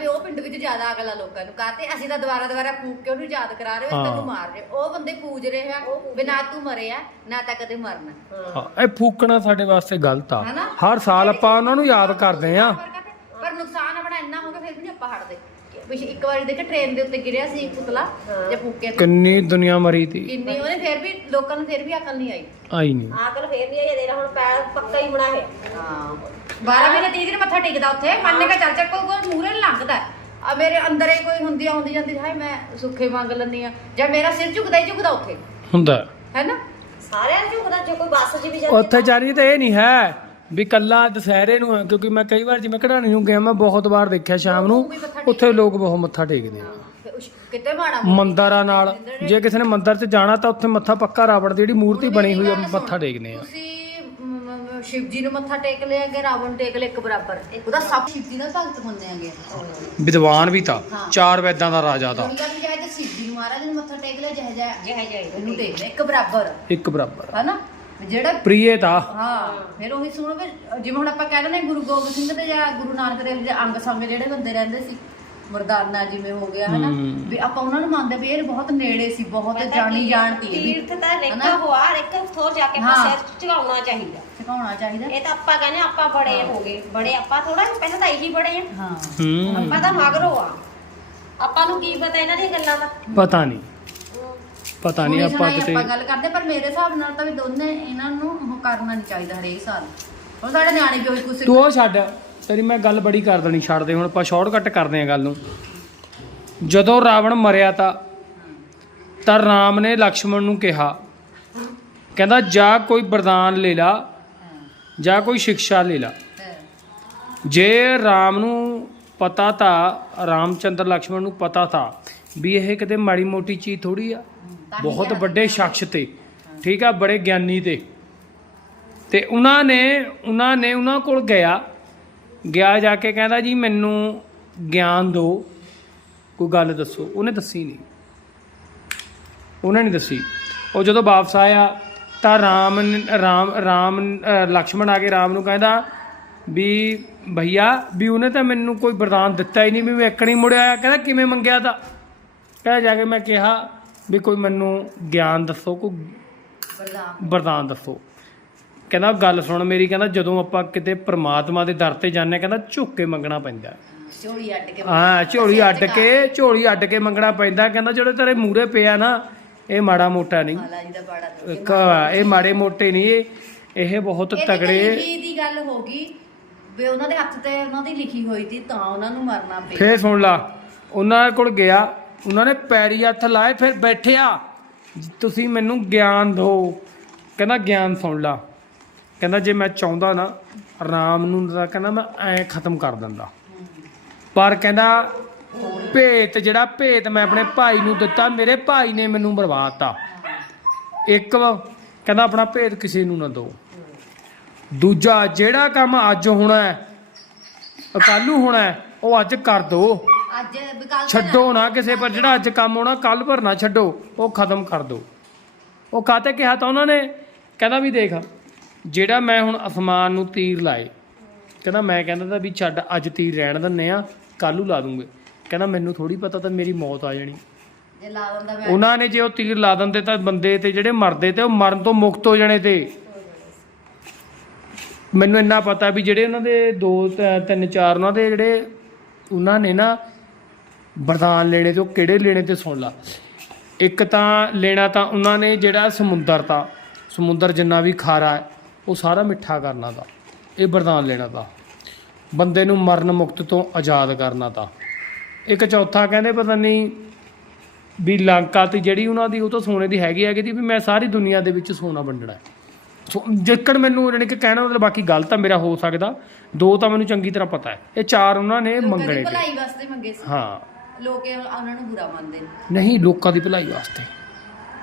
S1: ਵੀ ਉਹ ਪਿੰਡ ਵਿੱਚ ਜ਼ਿਆਦਾ ਅਗਲਾ ਲੋਕਾਂ ਨੂੰ। ਕਹਤੇ? ਅਸੀਂ ਤਾਂ ਦੁਬਾਰਾ ਦੁਬਾਰਾ ਫੂਕ ਕੇ ਉਹਨੂੰ ਯਾਦ ਕਰਾ ਰਹੇ ਹਾਂ। ਤੈਨੂੰ ਮਾਰ ਰਹੇ ਉਹ ਬੰਦੇ ਪੂਜ ਰਹੇ ਆ ਵੀ ਨਾ ਤੂੰ ਮਰਿਆ ਨਾ ਤਾਂ ਕਦੇ ਮਰਨਾ।
S2: ਹਾਂ, ਇਹ ਫੂਕਣਾ ਸਾਡੇ ਵਾਸਤੇ ਗਲਤ ਆ? ਹਰ ਸਾਲ ਆਪਾਂ ਉਹਨਾਂ ਨੂੰ ਯਾਦ ਕਰਦੇ ਆ
S1: ਪਰ ਨੁਕਸਾਨ ਆਪਣਾ ਇੰਨਾ ਹੋ ਗਿਆ ਫਿਰ ਵੀ ਨਹੀਂ ਆਪਾਂ ਹਟਦੇ। ਵੀ ਇੱਕ ਵਾਰੀ ਦੇਖ ਟ੍ਰੇਨ ਦੇ ਉੱਤੇ ਗਿਰਿਆ ਸੀ ਪੁਤਲਾ ਜੇ ਫੂਕਿਆ ਸੀ
S2: ਕਿੰਨੀ ਦੁਨੀਆ ਮਰੀ ਤੀ।
S1: ਕਿੰਨੀ ਉਹਨੇ ਫਿਰ ਵੀ ਲੋਕਾਂ ਨੂੰ ਫਿਰ ਵੀ ਅਕਲ ਨਹੀਂ ਆਈ।
S2: ਆਈ ਨਹੀਂ।
S3: ਆਕਲ ਫੇਰ ਨਹੀਂ ਆਈ ਦੇਣਾ ਹੁਣ ਪੈਰ ਪੱਕਾ ਹੀ ਬਣਾ ਹੈ।
S1: ਹਾਂ। 12 ਮਹੀਨੇ 30 ਦਿਨ ਮੱਥਾ ਟੇਕਦਾ ਉੱਥੇ ਮੰਨ ਕੇ ਚੱਲ ਚੱਲ ਕੋਈ ਕੋਈ ਮੂਰੇ ਲੰਘਦਾ। ਆ ਮੇਰੇ ਅੰਦਰ ਹੀ ਕੋਈ ਹੁੰਦੀ ਆਉਂਦੀ ਜਾਂਦੀ ਹਾਏ ਮੈਂ ਸੁੱਖੇ ਮੰਗ ਲੈਂਦੀ ਆ। ਜਾਂ ਮੇਰਾ ਸਿਰ ਝੁਕਦਾ ਹੀ ਝੁਕਦਾ ਉੱਥੇ।
S2: ਹੁੰਦਾ।
S1: ਹੈ ਨਾ?
S3: ਸਾਰਿਆਂ ਨੂੰ ਝੁਕਦਾ ਜੇ ਕੋਈ ਬੱਸ 'ਚ ਵੀ ਜਾਂਦੀ
S2: ਉੱਥੇ ਚਾਰੀ ਤਾਂ ਇਹ ਨਹੀਂ ਹੈ ਵੀ ਕੱਲਾ ਦੁਸਹਿਰੇ ਨੂੰ ਹੈ, ਕਿਉਂਕਿ ਮੈਂ ਕਈ ਵਾਰ ਜਿਵੇਂ ਕਢਾਣੀ ਨੂੰ ਗਿਆ ਮੈਂ ਬਹੁਤ ਵਾਰ ਦੇਖਿਆ ਸ਼ਾਮ ਨੂੰ ਉੱਥੇ ਲੋਕ ਬਹੁਤ ਮੱਥਾ ਟੇਕਦੇ ਆ।
S1: ਤੇ ਉਸ- ਕਿਤੇ ਮਾੜਾ
S2: ਮੰਦਰਾਂ ਨਾਲ ਜੇ ਕਿਸੇ ਨੇ ਮੰਦਰ 'ਚ ਜਾਣਾ ਤਾਂ ਉੱਥੇ ਮੱਥਾ ਪੱਕਾ ਰਾਵਣ ਦੀ ਜਿਹੜੀ ਮੂਰਤੀ ਬਣੀ ਹੋਈ ਆ ਮੱਥਾ ਟੇਕਦੇ ਆ।
S1: ਤੁਸੀਂ ਮ, ਮ, ਸ਼ਿਵ ਜੀ ਨੂੰ ਮੱਥਾ ਟੇਕ ਲਿਆਂਗੇ ਰਾਵਣ ਟੇਕ ਲਿਆ ਇੱਕ ਬਰਾਬਰ। ਉਹਦਾ ਸਭ ਸ਼ਿਵ ਜੀ ਦਾ ਭਗਤ ਮੰਨਿਆਂਗੇ
S2: ਵਿਦਵਾਨ ਵੀ ਤਾਂ ਚਾਰ ਵੈਦਾਂ ਦਾ ਰਾਜਾ ਤਾਂ।
S1: ਉਹਦਾ ਵੀ ਸ਼ਿਵ ਜੀ ਨੂੰ ਮਹਾਰਾਜ ਨੂੰ ਮੱਥਾ ਟੇਕ ਲਿਆ ਜਹ ਜਹ
S3: ਜਿਹੇ ਜਿਹੇ।
S1: ਇਹਨੂੰ ਟੇਕ ਲਿਆ ਇੱਕ ਬਰਾਬਰ।
S2: ਇੱਕ ਬਰਾਬਰ।
S1: ਹੈ ਨਾ ਵੀ ਜਿਹੜਾ
S2: ਪ੍ਰੀਏ ਤਾਂ
S1: ਹਾਂ ਫਿਰ ਉਹੀ ਸੁਣੋ ਵੀ ਜਿਵੇਂ ਹੁਣ ਆਪਾਂ ਕਹਿੰਦੇ ਨੇ ਗੁਰੂ ਗੋਬਿੰਦ ਸਿੰਘ ਦੇ ਜਾਂ ਗੁਰੂ ਨਾਨਕ ਦੇਵ ਦੇ ਅੰਗ ਸੰਗ ਜਿਹੜੇ ਬੰਦੇ ਰਹਿੰਦੇ ਸੀ ਮਰਦਾਨਾ ਜਿਵੇਂ ਹੋ ਗਿਆ ਹਨਾ। ਵੀ ਆਪਾਂ ਉਹਨਾਂ ਨੂੰ ਮੰਨਦੇ ਵੀ ਇਹ ਬਹੁਤ ਨੇੜੇ ਸੀ ਬਹੁਤ ਜਾਣੀ ਵੀ
S3: ਤੀਰਥ ਤਾਂ
S1: ਹਨਾ?
S3: ਹੋਆ ਇੱਕ ਥੋਰ ਜਾ ਕੇ। ਪਾਸੇ ਝਗਾਉਣਾ ਚਾਹੀਦਾ।
S1: ਸਿਖਾਉਣਾ ਚਾਹੀਦਾ।
S3: ਇਹ ਤਾਂ ਆਪਾਂ ਕਹਿੰਦੇ ਆਪਾਂ ਬੜੇ ਹੋ। ਗਏ ਬੜੇ ਆਪਾਂ ਥੋੜਾ ਪਹਿਲਾਂ ਤਾਂ ਇਹੀ ਬੜੇ ਆ
S1: ਹਾਂ।
S2: ਹੂੰ।
S3: ਆਪਾਂ ਤਾਂ ਮਗਰੋਂ ਆ। ਆਪਾਂ ਨੂੰ ਕੀ ਪਤਾ ਇਹਨਾਂ ਦੀਆਂ ਗੱਲਾਂ ਦਾ?
S2: ਪਤਾ ਨਹੀਂ। ਪਤਾ ਨਹੀਂ ਆਪਾਂ
S1: ਹੀ
S2: ਕਿਤੇ
S1: ਆਪਾਂ ਗੱਲ ਕਰਦੇ ਪਰ ਮੇਰੇ ਹਿਸਾਬ ਨਾਲ ਤਾਂ ਵੀ ਦੋਨੇ ਇਹਨਾਂ ਨੂੰ ਉਹ ਕਰਨਾ ਨਹੀਂ ਚਾਹੀਦਾ ਹਰੇਕ ਸਾਲ। ਹੁਣ ਸਾਡੇ ਨਿਆਣੇ ਵੀ ਉਹੀ ਕੁਛ
S2: ਤੂੰ ਉਹ ਛੱਡ ਤੇਰੀ ਮੈਂ ਗੱਲ ਬੜੀ ਕਰ ਦੇਣੀ ਛੱਡ ਦੇ ਹੁਣ ਆਪਾਂ ਸ਼ਾਰਟਕਟ ਕਰਦੇ ਆ ਗੱਲ ਨੂੰ। ਜਦੋਂ ਰਾਵਣ ਮਰਿਆ ਤਾਂ ਤਾਂ ਰਾਮ ਨੇ ਲਕਸ਼ਮਣ ਨੂੰ ਕਿਹਾ ਕਹਿੰਦਾ ਜਾ ਕੋਈ ਵਰਦਾਨ ਲੈ ਲਾ ਜਾਂ ਕੋਈ ਸਿੱਖਿਆ ਲੈ ਲਾ।
S1: ਹਾਂ।
S2: ਜੇ ਰਾਮ ਨੂੰ ਪਤਾ ਤਾਂ ਰਾਮਚੰਦਰ ਲਕਸ਼ਮਣ ਨੂੰ ਪਤਾ ਤਾਂ ਵੀ ਇਹ ਕਿਤੇ ਮਾੜੀ ਮੋਟੀ ਚੀਜ਼ ਥੋੜੀ ਆ। ਬਹੁਤ ਵੱਡੇ ਸ਼ਖਸ ਤੇ। ਠੀਕ ਆ ਬੜੇ ਗਿਆਨੀ ਤੇ। ਤੇ ਉਹਨਾਂ ਨੇ ਉਹਨਾਂ ਨੇ ਉਹਨਾਂ ਕੋਲ ਗਿਆ। ਗਿਆ ਜਾ ਕੇ ਕਹਿੰਦਾ ਜੀ ਮੈਨੂੰ ਗਿਆਨ ਦਿਓ ਕੋਈ ਗੱਲ ਦੱਸੋ? ਉਹਨੇ ਦੱਸੀ ਨਹੀਂ ਉਹਨੇ ਨਹੀਂ ਦੱਸੀ। ਉਹ ਜਦੋਂ ਵਾਪਸ ਆਇਆ ਤਾਂ ਰਾਮ ਨੇ- ਰਾਮ ਰਾਮ ਅ, ਲਕਸ਼ਮਣ ਆ ਕੇ ਰਾਮ ਨੂੰ ਕਹਿੰਦਾ ਵੀ ਭਈਆ ਵੀ ਉਹਨੇ ਤਾਂ ਮੈਨੂੰ ਕੋਈ ਵਰਦਾਨ ਦਿੱਤਾ ਹੀ ਨਹੀਂ ਵੀ ਮੈਂ ਇੱਕਣੀ ਮੁੜਿਆ। ਆਇਆ ਕਹਿੰਦਾ ਕਿਵੇਂ ਮੰਗਿਆ ਤਾਂ? ਕਹਿੰਦਾ ਜਾ ਕੇ ਮੈਂ ਕਿਹਾ ਵੀ ਕੋਈ ਮੈਨੂੰ ਗਿਆਨ ਦੱਸੋ ਕੋਈ ਵਰਦਾਨ ਦੱਸੋ। ਕਹਿੰਦਾ ਗੱਲ ਸੁਣ ਮੇਰੀ ਕਹਿੰਦਾ ਜਦੋਂ ਆਪਾਂ ਕਿਤੇ ਪ੍ਰਮਾਤਮਾ ਦੇ ਦਰ ਤੇ ਜਾਂਦੇ ਕਹਿੰਦਾ ਝੁੱਕ ਕੇ ਮੰਗਣਾ ਪੈਂਦਾ।
S1: ਝੋਲੀ ਅੱਡ ਕੇ
S2: ਹਾਂ ਝੋਲੀ ਅੱਡ ਕੇ ਝੋਲੀ ਅੱਡ ਕੇ ਮੰਗਣਾ ਪੈਂਦਾ। ਕਹਿੰਦਾ ਜਿਹੜੇ ਤੇਰੇ ਮੂਰੇ ਪਿਆ ਨਾ ਇਹ ਮਾੜਾ ਮੋਟਾ ਨਹੀਂ। ਇਹ ਮਾੜੇ ਮੋਟੇ ਨਹੀਂ ਇਹ ਇਹ ਬਹੁਤ ਤਗੜੇ
S1: ਲਿਖੀ ਦੀ ਗੱਲ ਹੋ ਗਈ ਵੀ ਉਹਨਾਂ ਦੇ ਹੱਥ ਤੇ ਉਹਨਾਂ ਦੀ ਲਿਖੀ ਹੋਈ ਸੀ ਤਾਂ ਉਹਨਾਂ ਨੂੰ ਮਰਨਾ ਪਿਆ।
S2: ਫੇਰ ਸੁਣ ਲਾ ਉਹਨਾਂ ਕੋਲ ਗਿਆ ਉਹਨਾਂ ਨੇ ਪੈਰੀ ਹੱਥ ਲਾਏ ਫਿਰ ਬੈਠਿਆ। ਤੁਸੀਂ ਮੈਨੂੰ ਗਿਆਨ ਦਿਓ। ਕਹਿੰਦਾ ਗਿਆਨ ਸੁਣ ਲਾ। ਕਹਿੰਦਾ ਜੇ ਮੈਂ ਚਾਹੁੰਦਾ ਨਾ ਰਾਮ ਨੂੰ ਤਾਂ ਕਹਿੰਦਾ ਮੈਂ ਐ ਖਤਮ ਕਰ ਦਿੰਦਾ। ਪਰ ਕਹਿੰਦਾ ਭੇਤ ਜਿਹੜਾ ਭੇਤ ਮੈਂ ਆਪਣੇ ਭਾਈ ਨੂੰ ਦਿੱਤਾ ਮੇਰੇ ਭਾਈ ਨੇ ਮੈਨੂੰ ਬਰਬਾਦਤਾ ਇੱਕ ਕਹਿੰਦਾ ਆਪਣਾ ਭੇਤ ਕਿਸੇ ਨੂੰ ਨਾ ਦਿਓ। ਦੂਜਾ ਜਿਹੜਾ ਕੰਮ ਅੱਜ ਹੋਣਾ ਹੈ ਕੱਲੂ ਹੋਣਾ ਹੈ, ਉਹ ਅੱਜ ਕਰ ਛੱਡੋ ਨਾ ਕਿਸੇ ਪਰ ਜਿਹੜਾ ਅੱਜ ਕੰਮ ਹੋਣਾ ਕੱਲ ਪਰ ਨਾ ਛੱਡੋ ਉਹ ਖਤਮ ਕਰ ਦੋ ਉਹ ਕਾਤੇ ਕਿਹਾ ਤਾਂ ਉਹਨਾਂ ਨੇ? ਕਹਿੰਦਾ ਵੀ ਦੇਖ ਜਿਹੜਾ ਮੈਂ ਹੁਣ ਅਸਮਾਨ ਨੂੰ ਤੀਰ ਲਾਏ ਕਹਿੰਦਾ ਮੈਂ ਕਹਿੰਦਾ ਤਾਂ ਵੀ ਛੱਡ ਅੱਜ ਤੀਰ ਰਹਿਣ ਦਿੰਨੇ ਆ ਕੱਲੂ ਲਾ ਦੂੰਗੇ। ਕਹਿੰਦਾ ਮੈਨੂੰ ਥੋੜੀ ਪਤਾ ਤਾਂ ਮੇਰੀ ਮੌਤ ਆ ਜਾਣੀ।
S1: ਜੇ ਲਾ ਦਿੰਦਾ ਮੈਂ
S2: ਉਹਨਾਂ ਨੇ ਜੇ ਉਹ ਤੀਰ ਲਾ ਦਿੰਦੇ ਤਾਂ ਬੰਦੇ ਤੇ ਜਿਹੜੇ ਮਰਦੇ ਤੇ ਉਹ ਮਰਨ ਤੋਂ ਮੁਕਤ ਹੋ ਜਾਣੇ ਤੇ। ਮੈਨੂੰ ਇੰਨਾ ਪਤਾ ਵੀ ਜਿਹੜੇ ਉਹਨਾਂ ਦੇ ਦੋ ਤ- ਤਿੰਨ ਚਾਰ ਉਹਨਾਂ ਦੇ ਜਿਹੜੇ ਉਹਨਾਂ ਨੇ ਨਾ ਵਰਦਾਨ ਲੈਣੇ ਤੇ ਉਹ ਕਿਹੜੇ ਲੈਣੇ ਤੇ ਸੁਣ ਲਾ। ਇੱਕ ਤਾਂ ਲੈਣਾ ਤਾਂ ਉਹਨਾਂ ਨੇ ਜਿਹੜਾ ਸਮੁੰਦਰ ਤਾਂ ਸਮੁੰਦਰ ਜਿੰਨਾ ਵੀ ਖਾਰਾ ਹੈ ਉਹ ਸਾਰਾ ਮਿੱਠਾ ਕਰਨਾ ਤਾਂ ਇਹ ਵਰਦਾਨ ਲੈਣਾ ਤਾਂ। ਬੰਦੇ ਨੂੰ ਮਰਨ ਮੁਕਤ ਤੋਂ ਆਜ਼ਾਦ ਕਰਨਾ ਤਾਂ। ਇੱਕ ਚੌਥਾ ਕਹਿੰਦੇ ਪਤਾ ਨਹੀਂ ਵੀ ਲੰਕਾ ਤੇ ਜਿਹੜੀ ਉਹਨਾਂ ਦੀ ਉਹ ਤਾਂ ਸੋਨੇ ਦੀ ਹੈਗੀ ਹੈਗੀ ਦੀ ਵੀ ਮੈਂ ਸਾਰੀ ਦੁਨੀਆ ਦੇ ਵਿੱਚ ਸੋਨਾ ਵੰਡਣਾ ਹੈ। ਸੋ ਜੇਕਰ ਮੈਨੂੰ ਜਾਣੀ ਕਿ ਕਹਿਣਾ ਮਤਲਬ ਬਾਕੀ ਗੱਲ ਤਾਂ ਮੇਰਾ ਹੋ ਸਕਦਾ ਦੋ ਤਾਂ ਮੈਨੂੰ ਚੰਗੀ ਤਰ੍ਹਾਂ ਪਤਾ ਹੈ। ਇਹ ਚਾਰ ਉਹਨਾਂ ਨੇ ਮੰਗਣੇ
S1: ਦੀ
S2: ਤੇ।
S1: ਭਲਾਈ ਵਾਸਤੇ ਮੰਗੇ ਸੀ।
S2: ਹਾਂ।
S1: ਲੋਕ ਇਹ ਉਹਨਾਂ ਨੂੰ ਬੁਰਾ ਮੰਨਦੇ ਨੇ।
S2: ਨਹੀਂ ਲੋਕਾਂ ਦੀ ਭਲਾਈ ਵਾਸਤੇ।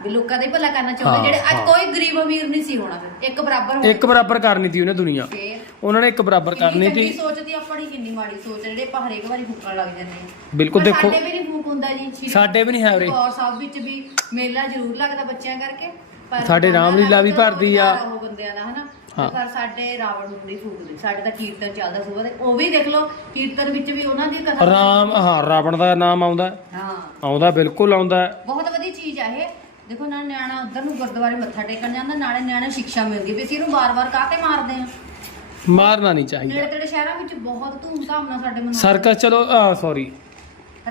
S1: ਵੀ ਲੋਕਾਂ ਦਾ ਹੀ ਭਲਾ ਕਰਨਾ
S2: ਹਾਂ,
S1: ਚਾਹੁੰਦੇ ਜਿਹੜੇ। ਅੱਜ ਕੋਈ ਗਰੀਬ ਅਮੀਰ ਨਹੀਂ ਸੀ ਹੋਣਾ ਫਿਰ ਇੱਕ ਬਰਾਬਰ ਹੋਣਾ।
S2: ਇੱਕ ਬਰਾਬਰ ਕਰਨੀ ਸੀ ਉਹਨੇ ਦੁਨੀਆ।
S1: ਫੇਰ?
S2: ਉਹਨਾਂ ਨੇ ਇੱਕ ਬਰਾਬਰ ਕਰਨੀ
S1: ਕਿੰਨੀ ਚੰਗੀ ਸੋਚ ਦੀ ਆਪਣੀ ਕਿੰਨੀ ਮਾੜੀ ਸੋਚ ਜਿਹੜੇ ਆਪਾਂ ਹਰੇਕ ਵਾਰੀ ਫੂਕਣ ਲੱਗ ਜਾਂਦੇ ਆ
S2: ਬਿਲਕੁਲ
S1: ਪਰ
S2: ਦੇਖੋ
S1: ਸਾਡੇ ਵੀ ਨਹੀਂ ਫੂਕ ਹੁੰਦਾ ਜੀ ਸ਼੍ਰੀ
S2: ਸਾਡੇ ਵੀ ਨਹੀਂ ਹੈ ਉਰੇ।
S1: ਗੌਰ ਸਾਹਿਬ ਵਿੱਚ ਵੀ ਮੇਲਾ ਜ਼ਰੂਰ ਲੱਗਦਾ ਬੱਚਿਆਂ ਕਰਕੇ ਪਰ
S2: ਸਾਡੇ ਰਾਮਲੀਲਾ ਵੀ ਭਰਦੀ ਆ।
S1: ਉਹ ਬੰਦਿਆਂ ਦਾ ਹਨਾ?
S2: ਹਾਂ।
S1: ਪਰ ਸਾਡੇ ਰਾਵਣ ਨੂੰ ਨਹੀਂ ਫੂਕਦੇ ਸਾਡੇ ਤਾਂ ਕੀਰਤਨ ਚੱਲਦਾ ਸੁਬਹ ਦੇ ਉਹ ਵੀ ਦੇਖ ਲਓ ਕੀਰਤਨ ਵਿੱਚ ਵੀ ਉਹਨਾਂ ਦੀ ਕਥਾ
S2: ਰਾਮ ਹਾਂ ਰਾਵਣ ਦਾ ਨਾਮ ਆਉਂਦਾ
S1: ਹਾਂ।
S2: ਆਉਂਦਾ ਬਿਲਕੁਲ ਆਉਂਦਾ
S1: ਬਹੁਤ ਵਧੀਆ ਚੀਜ਼ ਆ ਇਹ। ਦੇਖੋ ਨਾ ਨਿਆਣਾ ਉਧਰ ਨੂੰ ਗੁਰਦੁਆਰੇ ਮੱਥਾ ਟੇਕਣ ਜਾਂਦਾ ਨਾਲੇ ਨਿਆਣੇ ਸਿੱਖਿਆ ਮਿਲਦੀ ਵੀ ਅਸੀਂ ਇਹਨੂੰ ਬਾਰ-ਬਾਰ ਕਾਹਤੇ ਮਾਰਦੇ ਆ
S2: ਮਾਰਨਾ ਨਹੀਂ ਚਾਹੀਦਾ।
S1: ਨੇੜੇ ਤੇੜੇ ਸ਼ਹਿਰਾਂ ਵਿੱਚ ਬਹੁਤ ਧੂਮਧਾਮ ਨਾਲ ਸਾਡੇ ਮਨਾਉਂਦੇ
S2: ਸਰਕਸ ਚਲੋ ਸੌਰੀ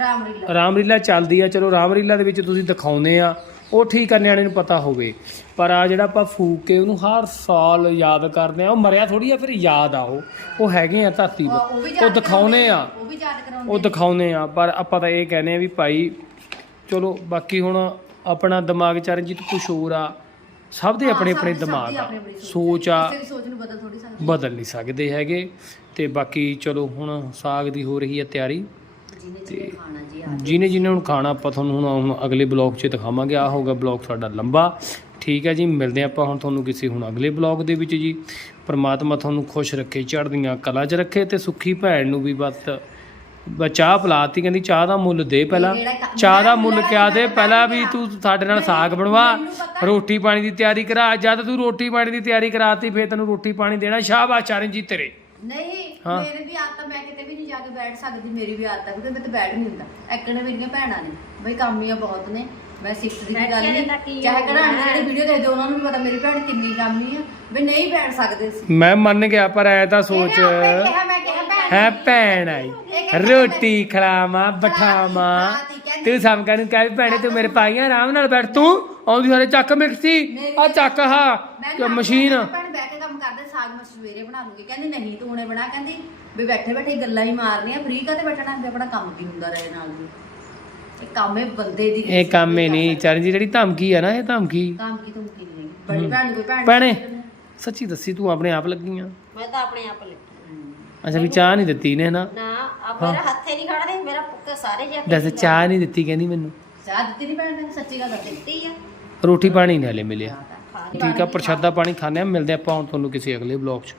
S1: ਰਾਮਲੀਲਾ।
S2: ਰਾਮਲੀਲਾ ਚੱਲਦੀ ਆ। ਚਲੋ ਰਾਮਲੀਲਾ ਦੇ ਵਿੱਚ ਤੁਸੀਂ ਦਿਖਾਉਂਦੇ ਆ। ਉਹ ਠੀਕ ਆ ਨਿਆਣੇ ਨੂੰ ਪਤਾ ਹੋਵੇ। ਪਰ ਆ ਜਿਹੜਾ ਆਪਾਂ ਫੂਕ ਕੇ ਉਹਨੂੰ ਹਰ ਸਾਲ ਯਾਦ ਕਰਦੇ ਆ ਉਹ ਮਰਿਆ ਥੋੜੀ ਆ ਫਿਰ ਯਾਦ ਆ ਉਹ। ਉਹ ਹੈਗੇ ਆ ਧਰਤੀ
S1: ਉਹ-
S2: ਦਿਖਾਉਨੇ ਆ।
S1: ਉਹ ਵੀ ਯਾਦ ਕਰਾਉਂਦੇ
S2: ਉਹ ਦਿਖਾਉਨੇ ਆ। ਪਰ ਆਪਾਂ ਤਾਂ ਇਹ ਕਹਿੰਦੇ ਆ ਵੀ ਭਾਈ ਚਲੋ ਬਾਕੀ ਹੁਣ ਆਪਣਾ ਦਿਮਾਗ ਚਰਨਜੀਤ ਕੁਛ ਹੋਰ ਆ। ਸਭ ਦੇ ਆਪਣੇ ਆਪਣੇ ਦਿਮਾਗ ਆ।
S1: ਸੋਚ
S2: ਆ।
S1: ਬਦਲ
S2: ਨਹੀਂ ਸਕਦੇ ਹੈਗੇ। ਤੇ ਬਾਕੀ ਚਲੋ ਹੁਣ ਸਾਗ ਦੀ ਹੋ ਰਹੀ ਹੈ ਤਿਆਰੀ।
S1: ਜਿਹਨੇ ਜਿਹਨੇ ਜੀ
S2: ਜਿਹਨੇ ਹੁਣ ਖਾਣਾ ਆਪਾਂ ਤੁਹਾਨੂੰ ਹੁਣ ਹੁਣ ਅਗਲੇ ਬਲੌਗ 'ਚ ਦਿਖਾਵਾਂਗੇ ਆ ਹੋਗਾ ਬਲੌਗ ਸਾਡਾ ਲੰਬਾ। ਠੀਕ ਹੈ ਜੀ ਮਿਲਦੇ ਆਪਾਂ ਹੁਣ ਤੁਹਾਨੂੰ ਕਿਸੇ ਹੁਣ ਅਗਲੇ ਬਲੌਗ ਦੇ ਵਿੱਚ ਜੀ। ਪ੍ਰਮਾਤਮਾ ਤੁਹਾਨੂੰ ਖੁਸ਼ ਰੱਖੇ ਚੜ੍ਹਦੀਆਂ ਕਲਾ 'ਚ ਰੱਖੇ ਤੇ ਸੁੱਖੀ ਭੈਣ ਨੂੰ ਵੀ ਬਸ ਚਾਹ ਪਿਲਾਤੀ ਕਹਿੰਦੀ ਚਾਹ ਦਾ ਮੁੱਲ ਦੇ ਪਹਿਲਾਂ। ਚਾਹ ਦਾ ਮੁੱਲ ਕਿਆ ਦੇ ਪਹਿਲਾਂ ਵੀ ਤੂੰ ਸਾਡੇ ਨਾਲ ਸਾਗ ਬਣਵਾ। ਰੋਟੀ ਪਾਣੀ ਦੀ ਤਿਆਰੀ ਕਰਾ ਜਦ ਤੂੰ ਰੋਟੀ ਪਾਣੀ ਦੀ ਤਿਆਰੀ ਕਰਾਤੀ ਫੇਰ ਤੈਨੂੰ ਰੋਟੀ ਪਾਣੀ ਦੇਣਾ ਸ਼ਾਬਾਸ਼ ਚਰਨਜੀਤ ਤੇਰੇ।
S1: ਨਹੀਂ
S2: ਹਾਂ।
S1: ਮੇਰੇ ਵੀ ਆਦਤ ਆ, ਮੈਂ ਕਿਤੇ ਵੀ ਨਹੀਂ ਜਾ ਕੇ ਬੈਠ ਸਕਦੀ ਮੇਰੀ ਵੀ ਆਦਤ ਹੈ ਕਿਉਂਕਿ ਮੈਂ ਤਾਂ ਬੈਠ ਨਹੀਂ ਹੁੰਦਾ। ਐਕਣੇ ਮੇਰੀਆਂ ਭੈਣਾਂ ਨੇ ਬਈ ਕਾਮੀਆਂ ਬਹੁਤ ਨੇ ਮੈਂ ਸਿੱਖ ਦੀ ਵੀ ਗੱਲ
S3: ਬੈਠਿਆ ਤਾਂ ਕੀ
S1: ਨਹੀਂ ਚਾਹੇ
S3: ਹੋ
S1: ਕਢਾਣ
S3: ਗਿਆ।
S1: ਜਿਹੜੀ ਵੀਡੀਓ ਦੇਖਦੇ ਉਹਨਾਂ ਨੂੰ ਵੀ ਪਤਾ ਮੇਰੀ ਭੈਣ ਕਿੰਨੀ ਕਾਮੀ ਆ ਵੀ ਨਹੀਂ ਬੈਠ ਸਕਦੇ ਸੀ
S2: ਮੈਂ ਮੰਨ ਗਿਆ ਪਰ ਐ ਤਾਂ ਸੋਚ
S1: ਇਹਨੇ ਆਪੇ ਕਿਹਾ ਮੈਂ ਕਿਹਾ ਭੈਣ
S2: ਹੈ ਭੈਣ ਆਈ। ਰੋਟੀ ਖਿਲਾਵਾਂ ਬਿਠਾਵਾਂ। ਤੂੰ ਸਮਕਾ ਨੂੰ ਕਹਿ ਵੀ ਭੈਣੇ ਤੂੰ ਮੇਰੇ ਪਾਈਆਂ ਆਰਾਮ ਨਾਲ ਬੈਠ। ਤੂੰ ਆਉਂਦੀ ਹਾਰੇ ਚੱਕ ਮਿਕਸੀ ਆ ਚੱਕ
S1: ਮੈਂ
S2: ਹਾ
S1: ਕਿਹਾ
S2: ਮਸ਼ੀਨ।
S1: ਭੈਣ ਕੰਮ ਕਰਦੇ ਸਾਗ ਮੈਂ ਸਵੇਰੇ ਬਣਾ ਲੂੰਗੀ। ਕਹਿੰਦੀ ਨਹੀਂ ਤੂੰ ਹੁਣੇ ਬਣਾ। ਕਹਿੰਦੀ ਵੀ ਬੈਠੇ ਬੈਠੇ ਗੱਲਾਂ ਹੀ ਮਾਰਨੀਆਂ ਫ੍ਰੀ ਕਾਤੇ ਬੈਠਣਾ? ਵੀ ਆਪਣਾ ਕੰਮ ਵੀ ਹੁੰਦਾ ਰਹੇ ਨਾਲ ਵੀ। ਇਹ ਕੰਮ ਇਹ ਬੰਦੇ ਦੀ
S2: ਇਹ ਕੰਮ ਹੀ ਨਹੀਂ। ਚਰਨਜੀਤ ਜਿਹੜੀ ਧਮਕੀ ਆ ਨਾ ਇਹ ਧਮਕੀ।
S1: ਕੰਮ ਕੀ ਤੁਮ ਕੀ ਨਹੀਂ ਬੜੀ ਭੈਣ ਕੋਈ ਭੈਣ
S2: ਭੈਣੇ ਸੱਚੀ ਦੱਸੀ ਤੂੰ ਆਪਣੇ ਆਪ ਲੱਗੀ ਆ
S3: ਮੈਂ ਤਾਂ ਆਪਣੇ ਆਪ ਲੱਗੀ
S2: ਅੱਛਾ ਵੀ ਚਾਹ ਨਹੀਂ ਦਿੱਤੀ ਨੇ ਨਾ
S3: ਨਾ ਆ ਮੇਰਾ ਹੱਥੇ ਨਹੀਂ ਖੜਾ ਦੇ ਮੇਰਾ ਪੁੱਤ ਸਾਰੇ ਜਾ
S2: ਦੱਸ ਚਾਹ ਨਹੀਂ ਦਿੱਤੀ ਕਹਿੰਦੀ ਮੈਨੂੰ।
S1: ਚਾਹ ਦਿੱਤੀ ਨਹੀਂ ਭੈਣ ਨੇ? ਸੱਚੀ ਗੱਲ
S3: ਦਿੱਤੀ ਆ।
S2: ਰੋਟੀ ਪਾਣੀ ਨਹੀਂ ਹਲੇ ਮਿਲਿਆ। ਠੀਕ ਆ ਪ੍ਰਸ਼ਾਦਾ ਪਾਣੀ ਖਾਣੇ ਆ ਮਿਲਦੇ ਆਪਾਂ ਹੁਣ ਤੁਹਾਨੂੰ ਕਿਸੇ ਅਗਲੇ ਬਲੌਗ 'ਚ।